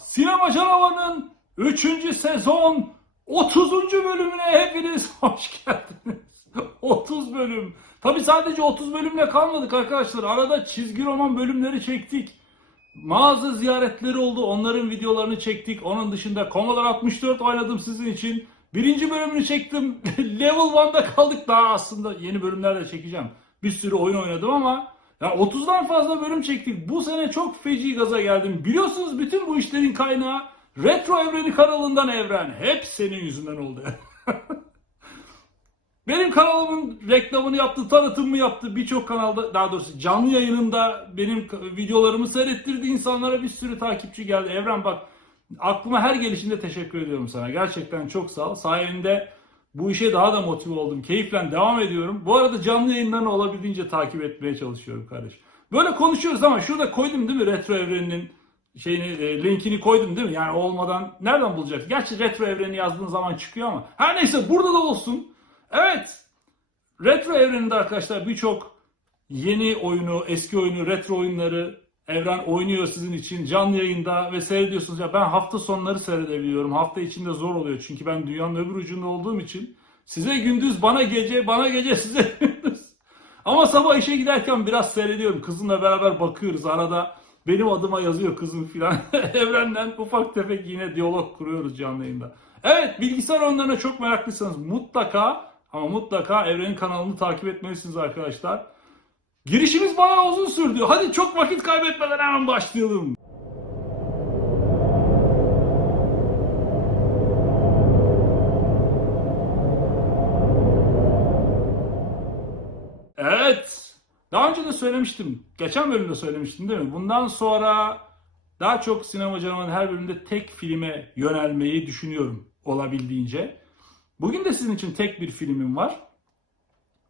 Sinema Canavarı'nın 3. sezon 30. bölümüne hepiniz hoş geldiniz. 30 bölüm. Tabi sadece 30 bölümle kalmadık arkadaşlar. Arada çizgi roman bölümleri çektik. Mağaza ziyaretleri oldu. Onların videolarını çektik. Onun dışında Commodore 64 oynadım sizin için. Birinci bölümünü çektim. Level 1'da kaldık. Daha aslında yeni bölümler de çekeceğim. Bir sürü oyun oynadım ama ya 30'dan fazla bölüm çektik. Bu sene çok feci gaza geldim. Biliyorsunuz bütün bu işlerin kaynağı Retro Evreni kanalından Evren. Hep senin yüzünden oldu. Benim kanalımın reklamını yaptı, tanıtımını yaptı. Birçok kanalda, daha doğrusu canlı yayınında benim videolarımı seyrettirdi. insanlara bir sürü takipçi geldi. Evren bak aklıma her gelişinde teşekkür ediyorum sana. Gerçekten çok sağ ol. Sayende bu işe daha da motive oldum. Keyifle devam ediyorum. Bu arada canlı yayınlarını olabildiğince takip etmeye çalışıyorum kardeş. Böyle konuşuyoruz ama şurada koydum değil mi retro evreninin şeyini e, linkini koydum değil mi? Yani olmadan nereden bulacaksın? Gerçi retro evreni yazdığın zaman çıkıyor ama. Her neyse burada da olsun. Evet. Retro evreninde arkadaşlar birçok yeni oyunu, eski oyunu, retro oyunları Evren oynuyor sizin için canlı yayında ve seyrediyorsunuz. Ya ben hafta sonları seyredebiliyorum. Hafta içinde zor oluyor çünkü ben dünyanın öbür ucunda olduğum için. Size gündüz, bana gece, bana gece size gündüz. Ama sabah işe giderken biraz seyrediyorum. Kızımla beraber bakıyoruz. Arada benim adıma yazıyor kızım filan. Evrenden ufak tefek yine diyalog kuruyoruz canlı yayında. Evet bilgisayar oyunlarına çok meraklıysanız mutlaka ama mutlaka Evren'in kanalını takip etmelisiniz arkadaşlar. Girişimiz bayağı uzun sürdü. Hadi çok vakit kaybetmeden hemen başlayalım. Evet. Daha önce de söylemiştim. Geçen bölümde söylemiştim değil mi? Bundan sonra daha çok sinema canavarının her bölümde tek filme yönelmeyi düşünüyorum olabildiğince. Bugün de sizin için tek bir filmim var.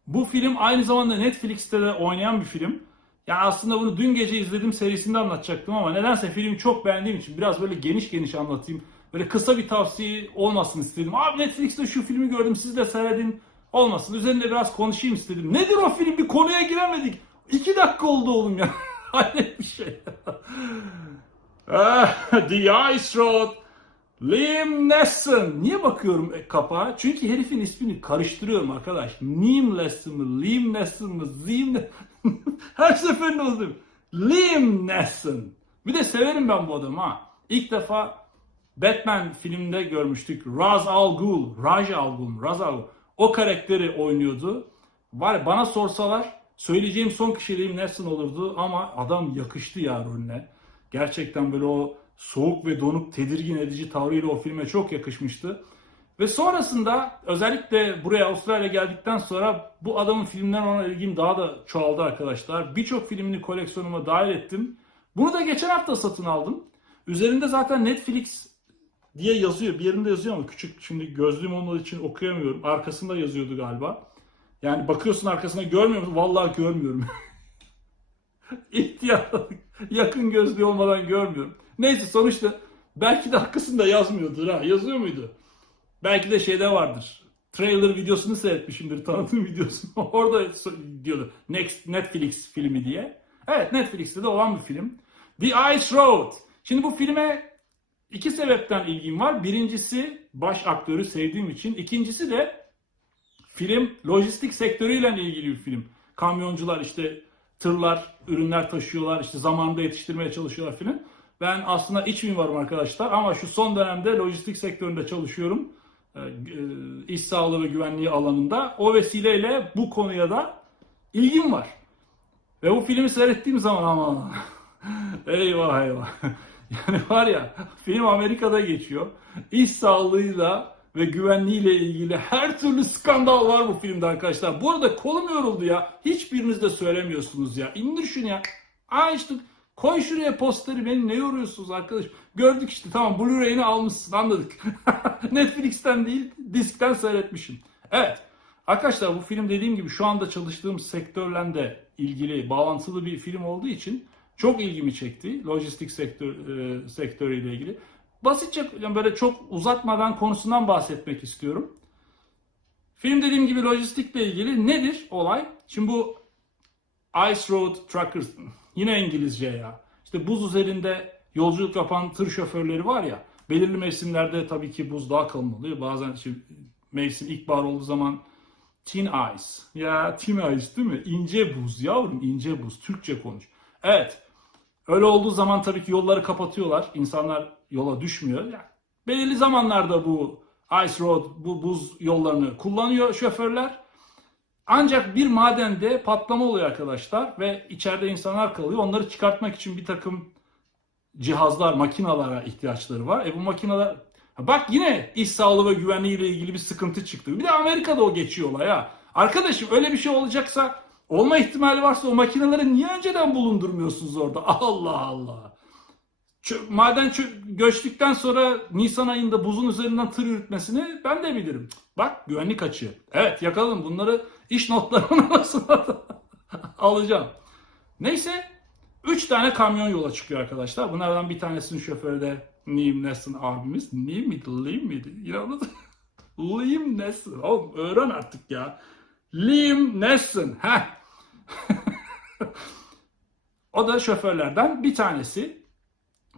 Bu film aynı zamanda Netflix'te de oynayan bir film. Yani aslında bunu dün gece izledim serisinde anlatacaktım ama nedense filmi çok beğendiğim için biraz böyle geniş geniş anlatayım. Böyle kısa bir tavsiye olmasın istedim. Abi Netflix'te şu filmi gördüm siz de seyredin olmasın. Üzerinde biraz konuşayım istedim. Nedir o film? Bir konuya giremedik. İki dakika oldu oğlum ya. Hayret bir şey. Ah, The Ice Road. Liam Neeson. Niye bakıyorum e, kapağa? Çünkü herifin ismini karıştırıyorum arkadaş. Liam Neeson mı? Liam Neeson mı? Liam Her seferinde oldum. Liam Neeson. Bir de severim ben bu adamı ha. İlk defa Batman filminde görmüştük. Ra's al Ghul, Raj al Ghul, Ra's al Ghul. O karakteri oynuyordu. Var bana sorsalar söyleyeceğim son kişi Liam Neeson olurdu ama adam yakıştı ya rolüne. Gerçekten böyle o soğuk ve donuk tedirgin edici tavrıyla o filme çok yakışmıştı. Ve sonrasında özellikle buraya Avustralya geldikten sonra bu adamın filmlerine olan ilgim daha da çoğaldı arkadaşlar. Birçok filmini koleksiyonuma dahil ettim. Bunu da geçen hafta satın aldım. Üzerinde zaten Netflix diye yazıyor. Bir yerinde yazıyor ama küçük şimdi gözlüğüm olmadığı için okuyamıyorum. Arkasında yazıyordu galiba. Yani bakıyorsun arkasına görmüyor musun? Vallahi görmüyorum. İhtiyarlık. Yakın gözlüğü olmadan görmüyorum. Neyse sonuçta belki de arkasında yazmıyordur ha. Yazıyor muydu? Belki de şeyde vardır. Trailer videosunu seyretmişimdir, tanıtım videosunu. Orada diyordu Next Netflix filmi diye. Evet Netflix'te de olan bir film. The Ice Road. Şimdi bu filme iki sebepten ilgim var. Birincisi baş aktörü sevdiğim için. İkincisi de film lojistik sektörüyle ilgili bir film. Kamyoncular işte tırlar, ürünler taşıyorlar, işte zamanında yetiştirmeye çalışıyorlar filan. Ben aslında iç mimarım arkadaşlar ama şu son dönemde lojistik sektöründe çalışıyorum. Ee, e, iş sağlığı ve güvenliği alanında. O vesileyle bu konuya da ilgim var. Ve bu filmi seyrettiğim zaman ama eyvah eyvah. Yani var ya film Amerika'da geçiyor. İş sağlığıyla ve güvenliğiyle ilgili her türlü skandal var bu filmde arkadaşlar. Bu arada kolum yoruldu ya. Hiçbiriniz de söylemiyorsunuz ya. İndir şunu ya. Aa işte koy şuraya posteri beni ne yoruyorsunuz arkadaş. Gördük işte tamam Blu-ray'ini almışsın anladık. Netflix'ten değil diskten seyretmişim. Evet. Arkadaşlar bu film dediğim gibi şu anda çalıştığım sektörle de ilgili bağlantılı bir film olduğu için çok ilgimi çekti. Lojistik sektör e, sektörüyle ilgili. Basitçe yani böyle çok uzatmadan konusundan bahsetmek istiyorum. Film dediğim gibi lojistikle ilgili nedir olay? Şimdi bu Ice Road Truckers yine İngilizce ya. İşte buz üzerinde yolculuk yapan tır şoförleri var ya. Belirli mevsimlerde tabii ki buz daha kalın oluyor. Bazen işte mevsim ilkbahar olduğu zaman Thin ice. Ya thin ice değil mi? İnce buz yavrum ince buz. Türkçe konuş. Evet. Öyle olduğu zaman tabii ki yolları kapatıyorlar. İnsanlar yola düşmüyor. Yani belirli zamanlarda bu ice road, bu buz yollarını kullanıyor şoförler. Ancak bir madende patlama oluyor arkadaşlar ve içeride insanlar kalıyor. Onları çıkartmak için bir takım cihazlar, makinalara ihtiyaçları var. E bu makineler bak yine iş sağlığı ve güvenliği ile ilgili bir sıkıntı çıktı. Bir de Amerika'da o geçiyor olay ha. Arkadaşım öyle bir şey olacaksa olma ihtimali varsa o makineleri niye önceden bulundurmuyorsunuz orada? Allah Allah. Çö- maden çö- göçtükten sonra Nisan ayında buzun üzerinden tır yürütmesini ben de bilirim. Bak güvenlik açığı. Evet yakaladım bunları iş notlarının arasına alacağım. Neyse 3 tane kamyon yola çıkıyor arkadaşlar. Bunlardan bir tanesinin şoförü de Liam Neeson abimiz. Liam miydi? Liam miydi? Yine. Liam Neeson. Oğlum öğren artık ya. Liam Neeson. Heh. o da şoförlerden bir tanesi.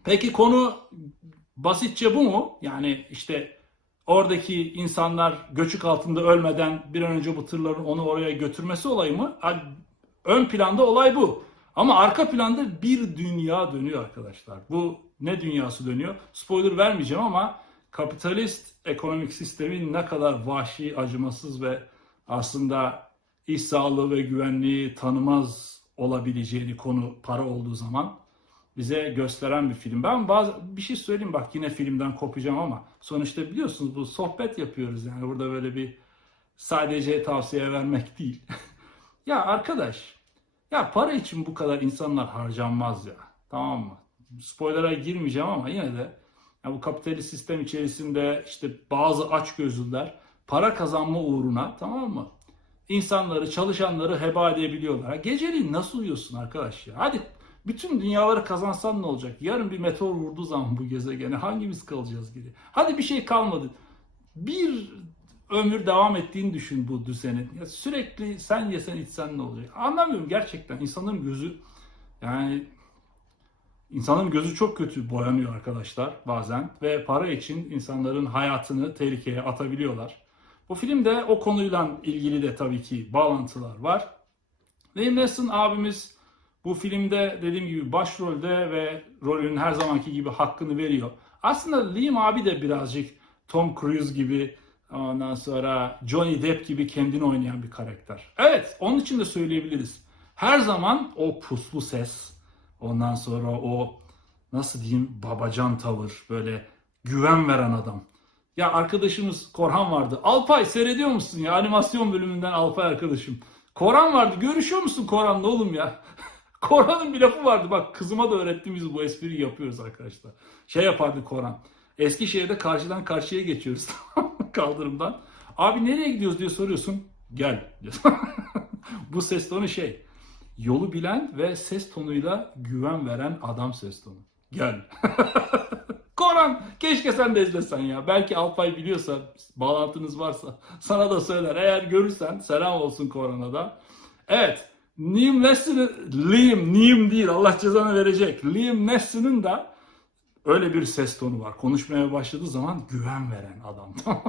Peki konu basitçe bu mu? Yani işte oradaki insanlar göçük altında ölmeden bir an önce bu tırların onu oraya götürmesi olayı mı? Ön planda olay bu. Ama arka planda bir dünya dönüyor arkadaşlar. Bu ne dünyası dönüyor? Spoiler vermeyeceğim ama kapitalist ekonomik sistemin ne kadar vahşi, acımasız ve aslında iş sağlığı ve güvenliği tanımaz olabileceğini konu para olduğu zaman bize gösteren bir film. Ben bazı bir şey söyleyeyim bak yine filmden kopacağım ama sonuçta biliyorsunuz bu sohbet yapıyoruz yani burada böyle bir sadece tavsiye vermek değil. ya arkadaş ya para için bu kadar insanlar harcanmaz ya. Tamam mı? Spoiler'a girmeyeceğim ama yine de ya bu kapitalist sistem içerisinde işte bazı açgözlüler para kazanma uğruna tamam mı? İnsanları, çalışanları heba edebiliyorlar. Geceliğin nasıl uyuyorsun arkadaş ya? Hadi bütün dünyaları kazansan ne olacak? Yarın bir meteor vurduğu zaman bu gezegene hangimiz kalacağız geri? Hadi bir şey kalmadı. Bir ömür devam ettiğini düşün bu düzenin. Ya sürekli sen yesen içsen ne olacak? Anlamıyorum gerçekten. İnsanların gözü yani insanların gözü çok kötü boyanıyor arkadaşlar bazen ve para için insanların hayatını tehlikeye atabiliyorlar. Bu filmde o konuyla ilgili de tabii ki bağlantılar var. Liam Neeson abimiz bu filmde dediğim gibi başrolde ve rolünün her zamanki gibi hakkını veriyor. Aslında Liam abi de birazcık Tom Cruise gibi ondan sonra Johnny Depp gibi kendini oynayan bir karakter. Evet onun için de söyleyebiliriz. Her zaman o puslu ses ondan sonra o nasıl diyeyim babacan tavır böyle güven veren adam. Ya arkadaşımız Korhan vardı. Alpay seyrediyor musun ya? Animasyon bölümünden Alpay arkadaşım. Korhan vardı. Görüşüyor musun Korhan'la oğlum ya? Korhan'ın bir lafı vardı. Bak kızıma da öğrettiğimiz bu espriyi yapıyoruz arkadaşlar. Şey yapardı Korhan. Eskişehir'de karşıdan karşıya geçiyoruz. Kaldırımdan. Abi nereye gidiyoruz diye soruyorsun. Gel. bu ses tonu şey. Yolu bilen ve ses tonuyla güven veren adam ses tonu. Gel. Koran keşke sen de izlesen ya. Belki Alpay biliyorsa, bağlantınız varsa sana da söyler. Eğer görürsen selam olsun Koran'a da. Evet. Liam Neeson'ın, Liam, Liam değil Allah cezanı verecek. Liam Neeson'ın da öyle bir ses tonu var. Konuşmaya başladığı zaman güven veren adam.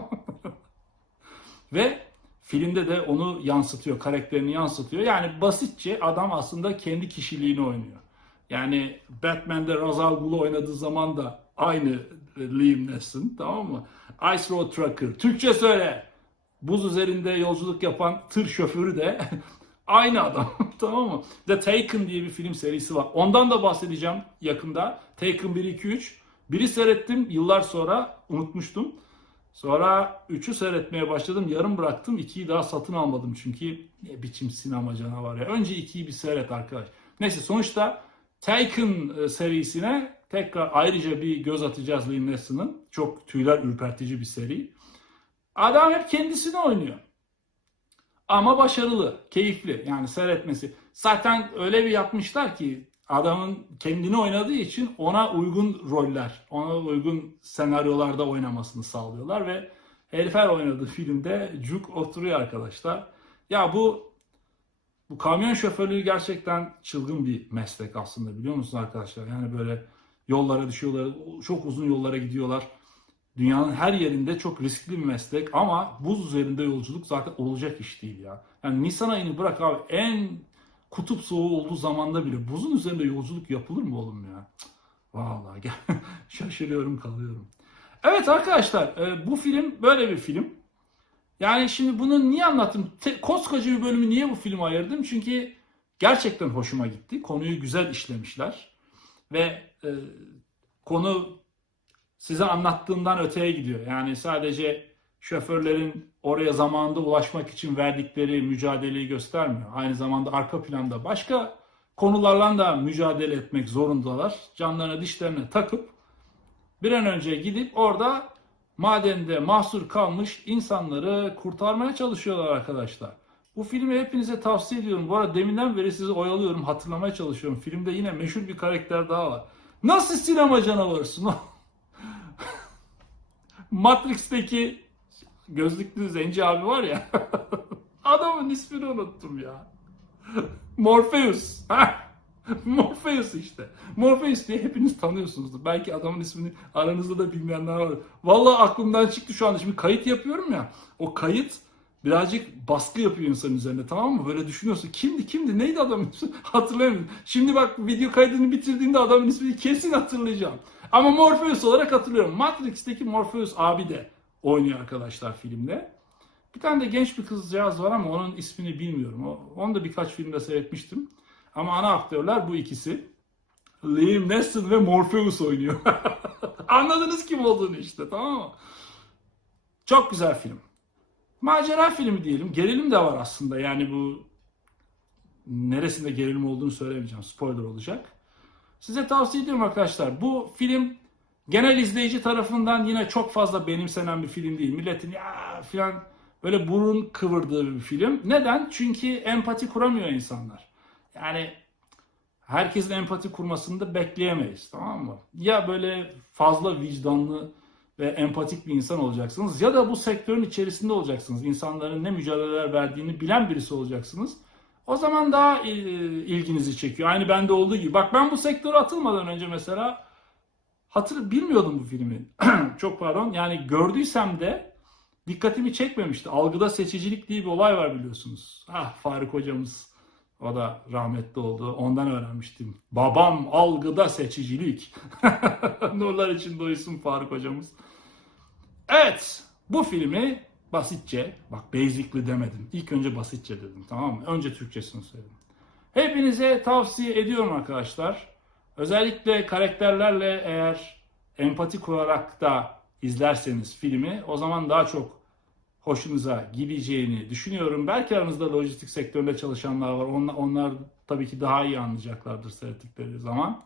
Ve filmde de onu yansıtıyor, karakterini yansıtıyor. Yani basitçe adam aslında kendi kişiliğini oynuyor. Yani Batman'de Ra's al oynadığı zaman da aynı Liam Neeson tamam mı? Ice Road Trucker, Türkçe söyle. Buz üzerinde yolculuk yapan tır şoförü de aynı adam tamam mı? The Taken diye bir film serisi var. Ondan da bahsedeceğim yakında. Taken 1, 2, 3. Biri seyrettim yıllar sonra unutmuştum. Sonra 3'ü seyretmeye başladım. Yarım bıraktım. 2'yi daha satın almadım çünkü ne biçim sinema canavar ya. Önce 2'yi bir seyret arkadaş. Neyse sonuçta Taken e, serisine tekrar ayrıca bir göz atacağız Liam Neeson'ın. Çok tüyler ürpertici bir seri. Adam hep kendisini oynuyor. Ama başarılı, keyifli yani seyretmesi. Zaten öyle bir yapmışlar ki adamın kendini oynadığı için ona uygun roller, ona uygun senaryolarda oynamasını sağlıyorlar ve herif her oynadığı filmde cuk oturuyor arkadaşlar. Ya bu bu kamyon şoförlüğü gerçekten çılgın bir meslek aslında biliyor musunuz arkadaşlar? Yani böyle yollara düşüyorlar. Çok uzun yollara gidiyorlar. Dünyanın her yerinde çok riskli bir meslek ama buz üzerinde yolculuk zaten olacak iş değil ya. Yani Nisan ayını bırak abi en kutup soğuğu olduğu zamanda bile buzun üzerinde yolculuk yapılır mı oğlum ya? Vallahi gel- şaşırıyorum kalıyorum. Evet arkadaşlar e, bu film böyle bir film. Yani şimdi bunu niye anlattım? Koskoca bir bölümü niye bu filme ayırdım? Çünkü gerçekten hoşuma gitti. Konuyu güzel işlemişler. Ve e, konu size anlattığımdan öteye gidiyor. Yani sadece şoförlerin oraya zamanında ulaşmak için verdikleri mücadeleyi göstermiyor. Aynı zamanda arka planda başka konularla da mücadele etmek zorundalar. Canlarına dişlerine takıp bir an önce gidip orada madende mahsur kalmış insanları kurtarmaya çalışıyorlar arkadaşlar. Bu filmi hepinize tavsiye ediyorum. Bu arada deminden beri sizi oyalıyorum, hatırlamaya çalışıyorum. Filmde yine meşhur bir karakter daha var. Nasıl sinema canavarısın? Matrix'teki gözlüklü zenci abi var ya. Adamın ismini unuttum ya. Morpheus. Morpheus işte. Morpheus diye hepiniz tanıyorsunuzdur. Belki adamın ismini aranızda da bilmeyenler var. Vallahi aklımdan çıktı şu anda. Şimdi kayıt yapıyorum ya. O kayıt birazcık baskı yapıyor insanın üzerine tamam mı? Böyle düşünüyorsun. Kimdi kimdi neydi adamın ismi? Hatırlayamıyorum. Şimdi bak video kaydını bitirdiğinde adamın ismini kesin hatırlayacağım. Ama Morpheus olarak hatırlıyorum. Matrix'teki Morpheus abi de oynuyor arkadaşlar filmde. Bir tane de genç bir kızcağız var ama onun ismini bilmiyorum. Onu da birkaç filmde seyretmiştim. Ama ana aktörler bu ikisi. Liam Neeson ve Morpheus oynuyor. Anladınız kim olduğunu işte tamam mı? Çok güzel film. Macera filmi diyelim. Gerilim de var aslında. Yani bu neresinde gerilim olduğunu söylemeyeceğim. Spoiler olacak. Size tavsiye ediyorum arkadaşlar. Bu film genel izleyici tarafından yine çok fazla benimsenen bir film değil. Milletin ya filan böyle burun kıvırdığı bir film. Neden? Çünkü empati kuramıyor insanlar. Yani herkesin empati kurmasını da bekleyemeyiz tamam mı? Ya böyle fazla vicdanlı ve empatik bir insan olacaksınız ya da bu sektörün içerisinde olacaksınız. İnsanların ne mücadeleler verdiğini bilen birisi olacaksınız. O zaman daha e, ilginizi çekiyor. Aynı bende olduğu gibi. Bak ben bu sektöre atılmadan önce mesela hatır bilmiyordum bu filmi. Çok pardon. Yani gördüysem de dikkatimi çekmemişti. Algıda seçicilik diye bir olay var biliyorsunuz. Ah Faruk hocamız o da rahmetli oldu. Ondan öğrenmiştim. Babam algıda seçicilik. Nurlar için doysun Faruk hocamız. Evet. Bu filmi basitçe, bak basically demedim. İlk önce basitçe dedim tamam mı? Önce Türkçesini söyledim. Hepinize tavsiye ediyorum arkadaşlar. Özellikle karakterlerle eğer empati kurarak da izlerseniz filmi o zaman daha çok hoşunuza gideceğini düşünüyorum. Belki aranızda lojistik sektöründe çalışanlar var. Onlar, onlar tabii ki daha iyi anlayacaklardır seyrettikleri zaman.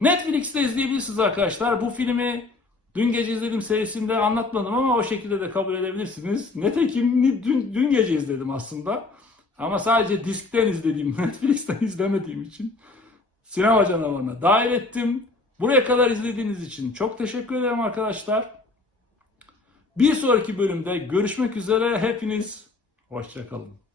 Netflix'te izleyebilirsiniz arkadaşlar. Bu filmi dün gece izledim serisinde anlatmadım ama o şekilde de kabul edebilirsiniz. Netekim dün, dün gece izledim aslında. Ama sadece diskten izlediğim, Netflix'ten izlemediğim için sinema canavarına dahil ettim. Buraya kadar izlediğiniz için çok teşekkür ederim arkadaşlar. Bir sonraki bölümde görüşmek üzere. Hepiniz hoşçakalın.